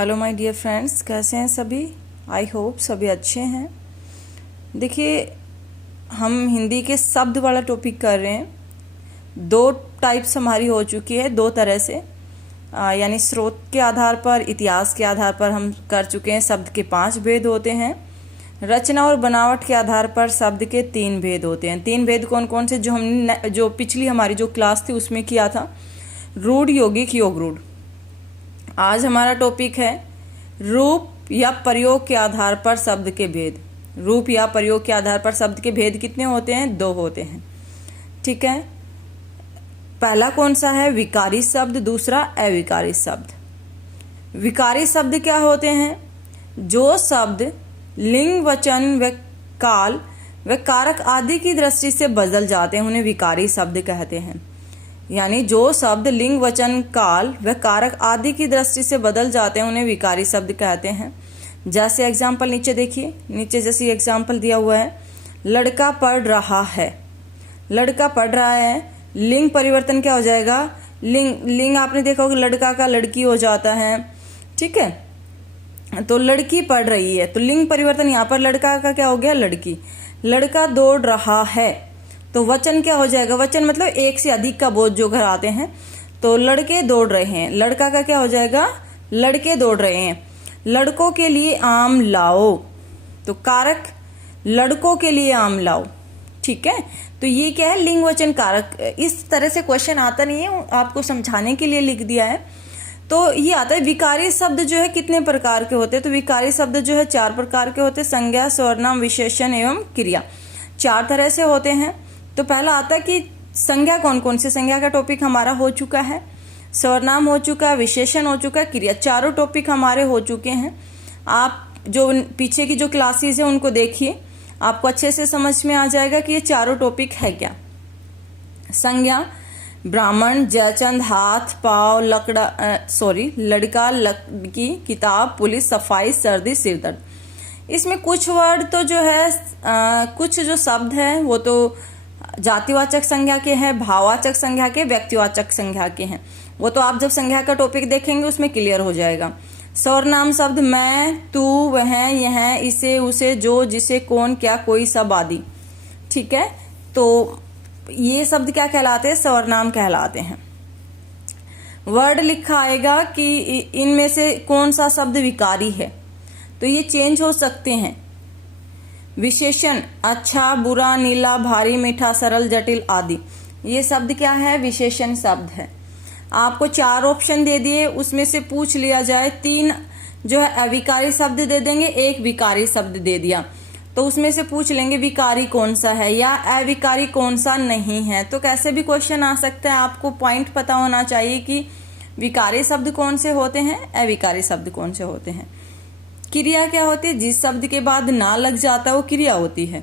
Hello my dear friends, कैसे हैं सभी। आई होप सभी अच्छे हैं। देखिए, हम हिंदी के शब्द वाला टॉपिक कर रहे हैं। दो टाइप्स हमारी हो चुकी है, दो तरह से, यानी स्रोत के आधार पर, इतिहास के आधार पर हम कर चुके हैं। शब्द के 5 भेद होते हैं। रचना और बनावट के आधार पर शब्द के 3 भेद होते हैं। 3 भेद कौन कौन से, जो हमने जो पिछली हमारी जो क्लास थी उसमें किया था, रूढ़, यौगिक, योग रूढ़। आज हमारा टॉपिक है रूप या प्रयोग के आधार पर शब्द के भेद। रूप या प्रयोग के आधार पर शब्द के भेद कितने होते हैं? 2 होते हैं। ठीक है। पहला कौन सा है? विकारी शब्द। दूसरा अविकारी शब्द। विकारी शब्द क्या होते हैं? जो शब्द लिंग, वचन व काल व कारक आदि की दृष्टि से बदल जाते हैं, उन्हें विकारी शब्द कहते हैं। यानी जो शब्द लिंग, वचन, काल व कारक आदि की दृष्टि से बदल जाते हैं, उन्हें विकारी शब्द कहते हैं। जैसे एग्जाम्पल नीचे देखिए, नीचे जैसे एग्जाम्पल दिया हुआ है, लड़का पढ़ रहा है। लड़का पढ़ रहा है, लिंग परिवर्तन क्या हो जाएगा? लिंग आपने देखा होगा, लड़का का लड़की हो जाता है। ठीक है, तो लड़की पढ़ रही है, तो लिंग परिवर्तन यहाँ पर लड़का का क्या हो गया? लड़की। लड़का दौड़ रहा है, तो वचन क्या हो जाएगा? वचन मतलब एक से अधिक का बोध जो घर आते हैं। तो लड़के दौड़ रहे हैं, लड़का का क्या हो जाएगा? लड़के दौड़ रहे हैं। लड़कों के लिए आम लाओ, तो कारक लड़कों के लिए आम लाओ। ठीक है, तो ये क्या है? लिंग, वचन, कारक। इस तरह से क्वेश्चन आता नहीं है, आपको समझाने के लिए लिख दिया है। तो ये आता है विकारी शब्द जो है कितने प्रकार के होते हैं? तो विकारी शब्द जो है 4 प्रकार के होते हैं। संज्ञा, सर्वनाम, विशेषण एवं क्रिया। 4 तरह से होते हैं। तो पहला आता है कि संज्ञा कौन कौन सी। संज्ञा का टॉपिक हमारा हो चुका है, सर्वनाम हो चुका है, विशेषण हो चुका है, क्रिया। चारों टॉपिक हमारे हो चुके हैं। आप जो पीछे की जो क्लासेस है उनको देखिए, आपको अच्छे से समझ में आ जाएगा कि ये चारों टॉपिक है क्या। संज्ञा, ब्राह्मण, जयचंद, हाथ, पाव, लड़का, लड़की, किताब, पुलिस, सफाई, सर्दी, सिरदर्द। इसमें कुछ वर्ड तो जो है, कुछ जो शब्द है वो तो जातिवाचक संज्ञा के हैं, भाववाचक संज्ञा के, व्यक्तिवाचक संज्ञा के हैं। वो तो आप जब संज्ञा का टॉपिक देखेंगे उसमें क्लियर हो जाएगा। सर्वनाम शब्द मैं, तू, वह, यह, इसे, उसे, जो, जिसे, कौन, क्या, कोई, सब आदि। ठीक है, तो ये शब्द क्या कहलाते हैं? सर्वनाम कहलाते हैं। वर्ड लिखा आएगा कि इनमें से कौन सा शब्द विकारी है, तो ये चेंज हो सकते हैं। विशेषण, अच्छा, बुरा, नीला, भारी, मीठा, सरल, जटिल आदि। ये शब्द क्या है? विशेषण शब्द है। आपको 4 ऑप्शन दे दिए, उसमें से पूछ लिया जाए 3 जो है अविकारी शब्द दे देंगे, 1 विकारी शब्द दे दिया, तो उसमें से पूछ लेंगे विकारी कौन सा है या अविकारी कौन सा नहीं है। तो कैसे भी क्वेश्चन आ सकता है। आपको पॉइंट पता होना चाहिए कि विकारी शब्द कौन से होते हैं, अविकारी शब्द कौन से होते हैं। क्रिया क्या होती है? जिस शब्द के बाद ना लग जाता है वो क्रिया होती है।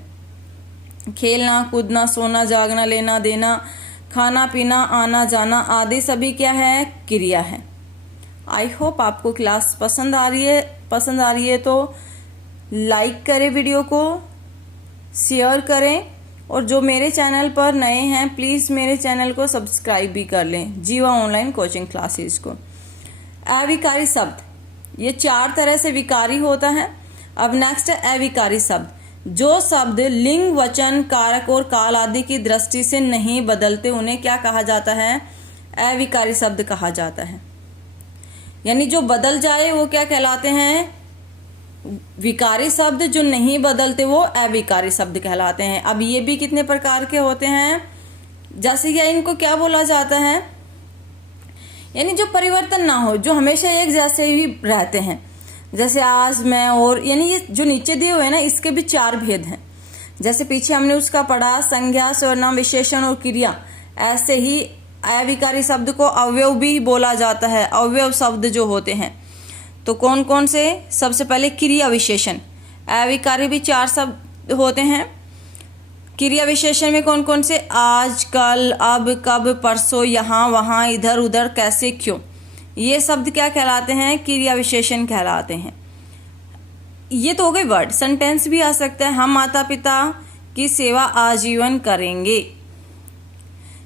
खेलना, कूदना, सोना, जागना, लेना देना, खाना पीना, आना जाना आदि सभी क्या है? क्रिया है। आई होप आपको क्लास पसंद आ रही है तो लाइक करें, वीडियो को शेयर करें, और जो मेरे चैनल पर नए हैं प्लीज मेरे चैनल को सब्सक्राइब भी कर लें, जीवा ऑनलाइन कोचिंग क्लासेस को। अविकारी शब्द, ये 4 तरह से विकारी होता है। अब नेक्स्ट है अविकारी शब्द। जो शब्द लिंग, वचन, कारक और काल आदि की दृष्टि से नहीं बदलते, उन्हें क्या कहा जाता है? अविकारी शब्द कहा जाता है। यानी जो बदल जाए वो क्या कहलाते हैं? विकारी शब्द। जो नहीं बदलते वो अविकारी शब्द कहलाते हैं। अब ये भी कितने प्रकार के होते हैं? जैसे कि इनको क्या बोला जाता है? यानी जो परिवर्तन ना हो, जो हमेशा एक जैसे ही रहते हैं। जैसे आज, मैं, और, यानी ये जो नीचे दिए हुए हैं ना, इसके भी 4 भेद हैं। जैसे पीछे हमने उसका पढ़ा, संज्ञा, सर्वनाम, विशेषण और क्रिया। ऐसे ही अविकारी शब्द को अवयव भी बोला जाता है। अवयव शब्द जो होते हैं तो कौन कौन से? सबसे पहले क्रिया विशेषण। अविकारी भी 4 शब्द होते हैं। क्रिया विशेषण में कौन कौन से? आज, कल, अब, कब, परसों, यहाँ, वहाँ, इधर, उधर, कैसे, क्यों। ये शब्द क्या कहलाते हैं? क्रिया विशेषण कहलाते हैं। ये तो हो गए वर्ड। सेंटेंस भी आ सकता है, हम माता पिता की सेवा आजीवन करेंगे।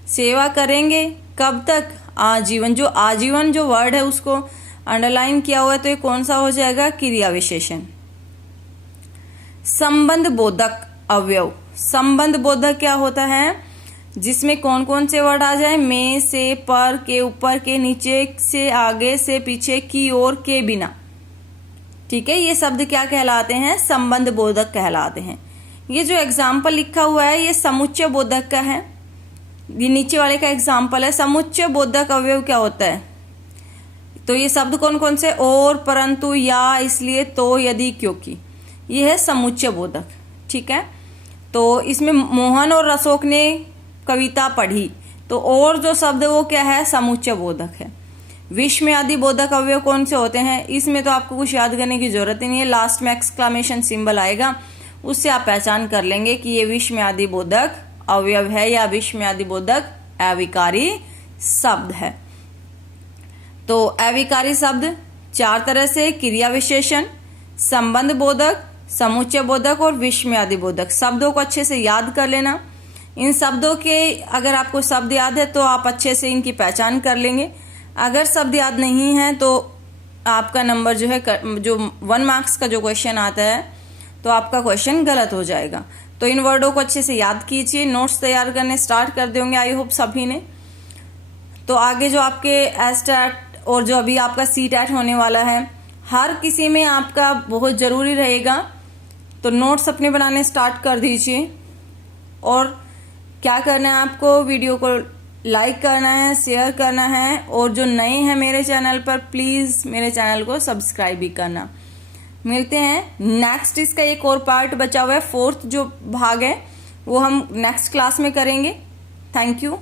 सेवा करेंगे कब तक? आजीवन। जो आजीवन जो वर्ड है उसको अंडरलाइन किया हुआ है तो ये कौन सा हो जाएगा, क्रिया विशेषण। संबंध बोधक अवयव, संबंध बोधक क्या होता है, जिसमें कौन कौन से वर्ड आ जाए, में से, पर के, ऊपर के, नीचे से, आगे से, पीछे की ओर, के बिना। ठीक है, ये शब्द क्या कहलाते हैं, संबंध बोधक कहलाते हैं। ये जो एग्जाम्पल लिखा हुआ है ये समुच्चय बोधक का है, ये नीचे वाले का एग्जाम्पल है। समुच्चय बोधक अवयव क्या होता है, तो ये शब्द कौन कौन से, और, परंतु, या, इसलिए, तो, यदि, क्योंकि, ये है समुच्चय बोधक। ठीक है, तो इसमें मोहन और अशोक ने कविता पढ़ी, तो और जो शब्द वो क्या है, समुच्चय बोधक है। विस्मय आदि बोधक अवयव कौन से होते हैं, इसमें तो आपको कुछ याद करने की जरूरत ही नहीं है, लास्ट में एक्सक्लेमेशन सिंबल आएगा, उससे आप पहचान कर लेंगे कि ये विस्मय आदि बोधक अवयव है या विस्मय आदि बोधक अविकारी शब्द है। तो अविकारी शब्द चार तरह से, क्रिया विशेषण, संबंध बोधक, समुच्चय बोधक और विस्मय आदि बोधक। शब्दों को अच्छे से याद कर लेना। इन शब्दों के अगर आपको शब्द याद है तो आप अच्छे से इनकी पहचान कर लेंगे। अगर शब्द याद नहीं है तो आपका नंबर जो है, जो 1 मार्क्स का जो क्वेश्चन आता है तो आपका क्वेश्चन गलत हो जाएगा। तो इन वर्डों को अच्छे से याद कीजिए। नोट्स तैयार करने स्टार्ट कर देंगे आई होप सभी ने। तो आगे जो आपके एस्टैट और जो अभी आपका सीटैट होने वाला है, हर किसी में आपका बहुत ज़रूरी रहेगा। तो नोट्स अपने बनाने स्टार्ट कर दीजिए। और क्या करना है आपको, वीडियो को लाइक करना है, शेयर करना है, और जो नए हैं मेरे चैनल पर प्लीज़ मेरे चैनल को सब्सक्राइब भी करना। मिलते हैं नेक्स्ट, इसका एक और पार्ट बचा हुआ है, 4th जो भाग है वो हम नेक्स्ट क्लास में करेंगे। Thank you.